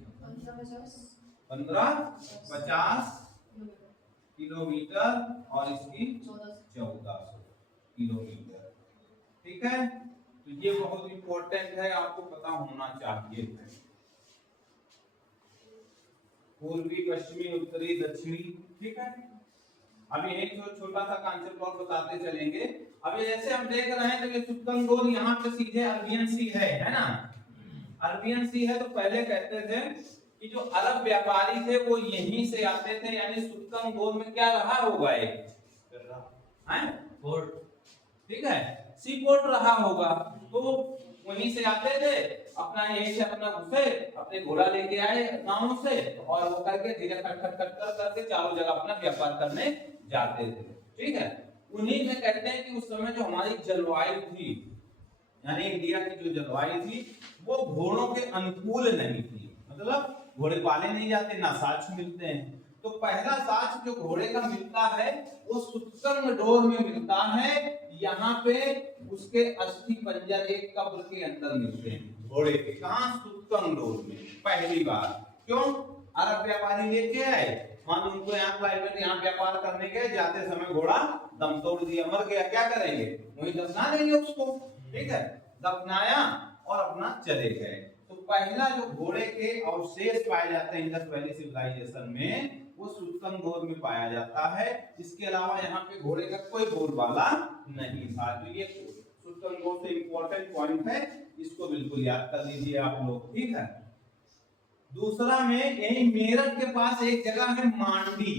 1550 किलोमीटर और इसकी 1400 किलोमीटर, ठीक है। तो ये बहुत इंपॉर्टेंट है, आपको पता होना चाहिए। पूर्वी, पश्चिमी, उत्तरी, दक्षिणी, ठीक है। अभी एक छोटा सा कॉन्सेप्ट और बताते चलेंगे। अभी जैसे हम देख रहे हैं तो ये सुतकंगडोर यहाँ पे सीधे अरबियन सी है ना। अरबियन सी है तो पहले कहते थे कि जो अरब व्यापारी थे वो यहीं से आते थे, यानी सुतकंगडोर में क्या रहा होगा, एक पोर्ट, ठीक है, सी पोर्ट रहा होगा। तो वहीं से आते थे, अपना यहीं से अपना घुसे, अपने घोड़ा लेके आए गांव से, और वो करके धीरे खट खट खट करके चारों जगह अपना व्यापार करने जाते थे, ठीक है। उन्हीं में कहते हैं कि उस समय जो हमारी जलवायु थी, यानी इंडिया की जो जलवायु थी, वो घोड़ों के अनुकूल नहीं थी। मतलब घोड़े पाले नहीं जाते, ना साक्ष मिलते हैं। तो पहला साक्ष जो घोड़े का मिलता है वो सुतकंगडोर में मिलता है। यहाँ पे उसके अस्थि पंजर एक कब्र के अंदर मिलते हैं घोड़े के। कहाँ? सुतकंगडोर में पहली बार। क्यों? अरब व्यापारी लेके आए, मान उनको यहाँ प्राइवेट यहाँ व्यापार करने गए, जाते समय घोड़ा दम तोड़ दिया, मर गया, क्या करेंगे? वहीं दफना देंगे उसको, ठीक है। दफनाया और अपना चले गए। तो पहला जो घोड़े के अवशेष पाए जाते हैं इंडस वैली सिविलाइजेशन में, वो सुतकंगडोर में पाया जाता है। इसके अलावा यहाँ पे घोड़े का कोई बोलबाला नहीं था। तो ये सुतकंगडोर से इंपॉर्टेंट पॉइंट है, इसको बिल्कुल याद कर लीजिए आप लोग, ठीक है। दूसरा में यही मेरठ के पास एक जगह है मांडी,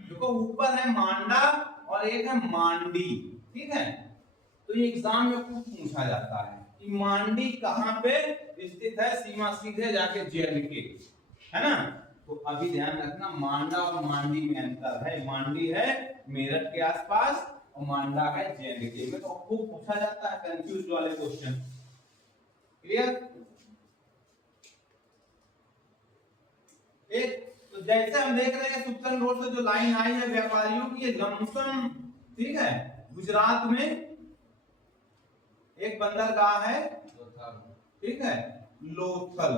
देखो ऊपर है मांडा और एक है मांडी, ठीक है। तो ये एग्जाम में खूब पूछा जाता है कि मांडी कहाँ पे स्थित है, सीमा सीधे जाके J&K, है ना। तो अभी ध्यान रखना, मांडा और मांडी में अंतर है। मांडी है मेरठ के आसपास और मांडा है J&K में। तो खूब पूछा जाता है कंफ्यूज वाले क्वेश्चन, क्लियर। एक तो जैसे हम देख रहे हैं सुतकंगडोर से जो लाइन आई है व्यापारियों की, ये लमसम, ठीक है, गुजरात में एक बंदरगाह है, ठीक है, लोथल,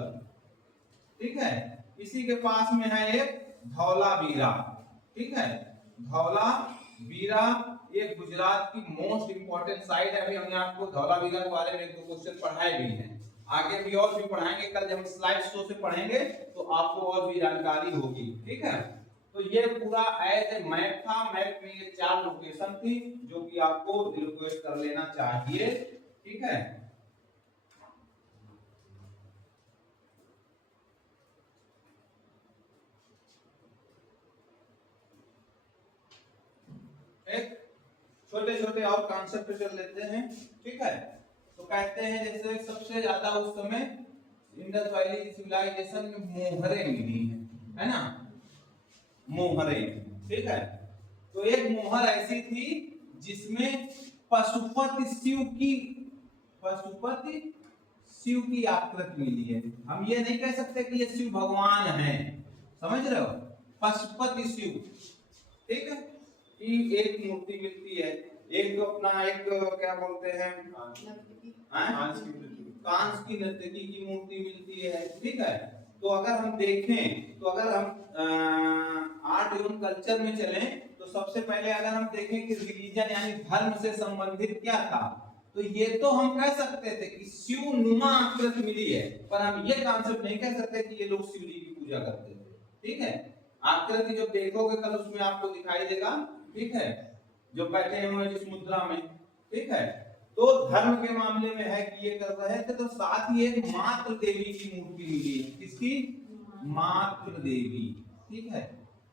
ठीक है। इसी के पास में है एक धौलावीरा, ठीक है, धौलावीरा ये गुजरात की मोस्ट इंपॉर्टेंट साइट है। अभी हमने आपको धौलावीरा के बारे में एक दो क्वेश्चन पढ़ाए भी हैं, आगे भी और भी पढ़ाएंगे। कल जब हम स्लाइड शो से पढ़ेंगे तो आपको और भी जानकारी होगी, ठीक है। तो ये पूरा एज ए मैप था, मैप में ये 4 लोकेशन थी जो कि आपको रिक्वेस्ट कर लेना चाहिए, ठीक है। एक छोटे छोटे और कॉन्सेप्ट चल लेते हैं, ठीक है। तो कहते हैं जैसे सबसे ज्यादा उस समय इंडस वैली सिविलाइजेशन में मोहरे मिली है ना, मोहरे, ठीक है। तो एक मोहर ऐसी थी जिसमें पशुपति शिव की आकृति मिली है। हम ये नहीं कह सकते कि ये शिव भगवान है, समझ रहे हो, पशुपति शिव, ठीक है। कि एक मूर्ति मिलती है, एक तो अपना एक क्या बोलते हैं कांस की नर्तकी की मूर्ति मिलती है, ठीक है। तो अगर हम देखें, तो अगर हम आर्ट एवं कल्चर में चलें तो सबसे पहले अगर हम देखें कि रिलीजन यानी धर्म से संबंधित क्या था, तो ये तो हम कह सकते थे कि शिव नुमा आकृति मिली है, पर हम ये कॉन्सेप्ट नहीं कह सकते कि ये लोग शिव जी की पूजा करते थे, ठीक है। आकृति जब देखोगे कल उसमें आपको दिखाई देगा, ठीक है, जो बैठे हुए हैं जिस मुद्रा में, ठीक है। तो धर्म के मामले में है कि ये कर रहे थे। तो साथ ही एक मातृ देवी की मूर्ति मिली है, किसकी, मातृ देवी, ठीक है।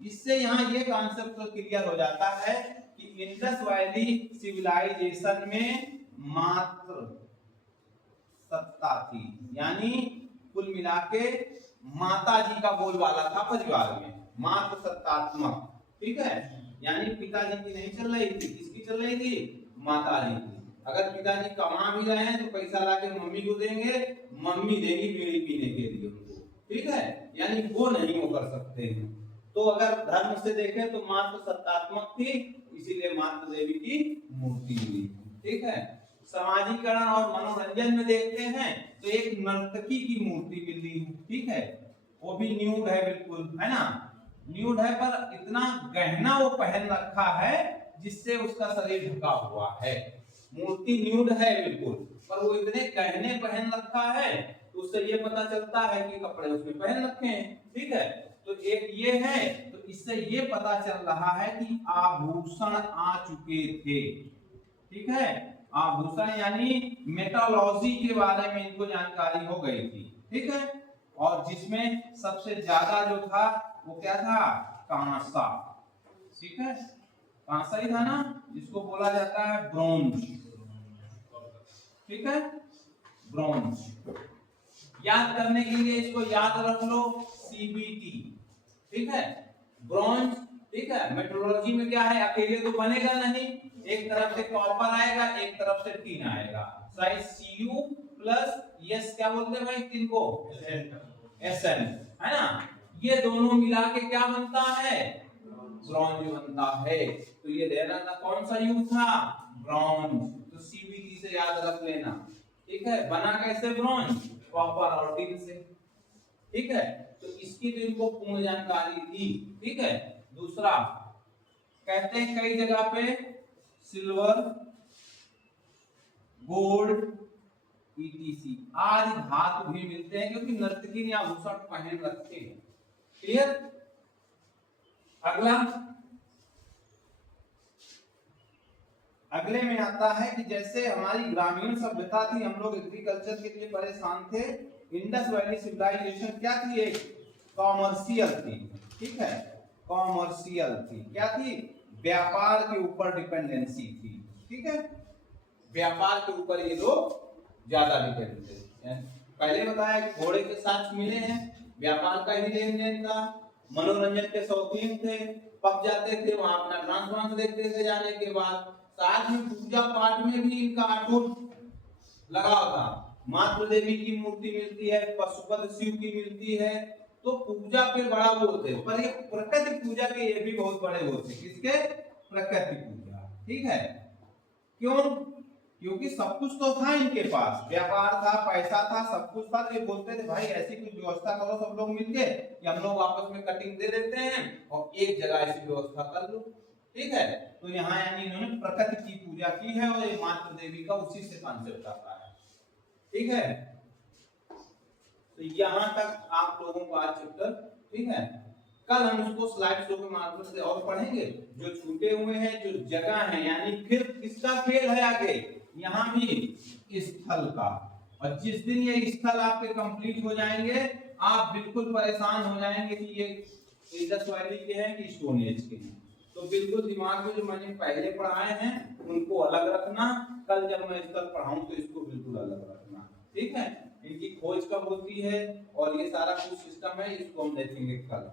इससे यहाँ ये कॉन्सेप्ट क्लियर हो जाता है कि इंडस वैली सिविलाइजेशन में मातृ सत्ता थी, यानी कुल मिला के माता जी का बोलबाला था परिवार में, मातृ सत्तात्मक, ठीक है। यानी पिताजी की नहीं चल रही थी, किसकी चल रही थी, माता जी की। अगर पिताजी कमा भी रहे हैं तो पैसा लाके मम्मी को देंगे, मम्मी देगी बीड़ी पीने के लिए उनको, ठीक है। यानी वो नहीं वो कर सकते हैं। तो अगर धर्म से देखें तो मातृ सत्तात्मक थी, इसीलिए मातृ देवी की मूर्ति मिली, ठीक है। समाजीकरण और मनोरंजन में देखते हैं तो एक नर्तकी की मूर्ति मिली है, ठीक है। वो भी न्यूड है, बिल्कुल, है ना, न्यूड है, पर इतना गहना वो पहन रखा है जिससे उसका शरीर ढका हुआ है। मूर्ति न्यूड है बिल्कुल, पर वो इतने गहने पहन रखा है तो उससे ये पता चलता है कि कपड़े उसने पहन रखे हैं, ठीक है। तो एक ये है, तो इससे ये पता चल रहा है कि आभूषण आ चुके थे, ठीक है। आभूषण यानी मेटालॉजी के बारे में इनको जानकारी हो गई थी, ठीक है। और जिसमें सबसे ज्यादा जो था वो क्या था, कांसा, ठीक है, कांसा ही था ना, जिसको बोला जाता है ब्रोंज, ठीक है, ब्रोंज। याद करने के लिए इसको याद रख लो, सीबीटी, ठीक है, ब्रोंज, ठीक है। मेट्रोलॉजी में क्या है, अकेले तो बनेगा नहीं, एक तरफ से कॉपर आएगा, एक तरफ से टीन आएगा, साइज Cu प्लस यस क्या बोलते हैं भाई तीन को, Sn, है ना। ये दोनों मिला के क्या बनता है, ब्रॉन्ज बनता है। तो ये लेना था कौन सा युग था, ब्रॉन्ज। तो सीबीटी से याद रख लेना, ठीक है। बना कैसे ब्रॉन्ज, कॉपर और टिन से, ठीक है। तो इसकी तो इनको पूर्ण जानकारी थी, ठीक है। दूसरा कहते हैं कई जगह पे सिल्वर, गोल्ड, ईटीसी आदि धातु भी मिलते हैं, क्योंकि नर्तकी ने आभूषण पहन रखे हैं, क्लियर। अगला, अगले में आता है कि जैसे हमारी ग्रामीण सभ्यता थी, हम लोग एग्रीकल्चर के लिए परेशान थे। इंडस वैली सिविलाइजेशन क्या थी, एक कॉमर्शियल थी, ठीक है, कॉमर्शियल थी, क्या थी, व्यापार के ऊपर डिपेंडेंसी थी, ठीक है। व्यापार के ऊपर ये लोग ज्यादा डिपेंडेंट थे। पहले बताया कि घोड़े के साथ मिले हैं, व्यापार का ही लेन देन था, मनोरंजन के शौकीन थे, पब जाते थे, वहां अपना डांस वांस देखते थे जाने के बाद। साथ में पूजा पाठ में भी इनका अटूट लगाव था। मातृ देवी की मूर्ति मिलती है, पशुपति शिव की मिलती है, तो पूजा पे बड़ा वो थे। पर ये प्रकृति पूजा के ये भी बहुत बड़े वो थे, किसके, प्रकृति पूजा, ठीक है। क्यों, क्योंकि सब कुछ तो था इनके पास, व्यापार था, पैसा था, सब कुछ था। तो ये बोलते थे भाई ऐसी कुछ व्यवस्था करो सब लोग मिलके कि हम लोग आपस में कटिंग दे देते हैं और एक जगह ऐसी व्यवस्था कर लो, ठीक है। तो यहाँ यानी इन्होंने प्रकृति की पूजा की है और ये मातृ देवी का उसी से कॉन्सेप्ट आता है, ठीक है। तो यहाँ तक आप लोगों को आज चैप्टर, ठीक है। कल हम उसको स्लाइड शो के माध्यम से और पढ़ेंगे, जो छूटे हुए हैं जो जगह है, यानी फिर किसका खेल है आगे, यहाँ भी स्थल का। और जिस दिन ये स्थल आपके कंप्लीट हो जाएंगे आप बिल्कुल परेशान हो जाएंगे कि ये इंडस वैली के हैं कि स्टोन एज के हैं। तो बिल्कुल दिमाग में जो मैंने पहले पढ़ाए हैं उनको अलग रखना, कल जब मैं स्थल पढ़ाऊं तो इसको बिल्कुल अलग रखना, ठीक है। इनकी खोज कब होती है और ये सारा कुछ सिस्टम है, इसको हम देखेंगे कल।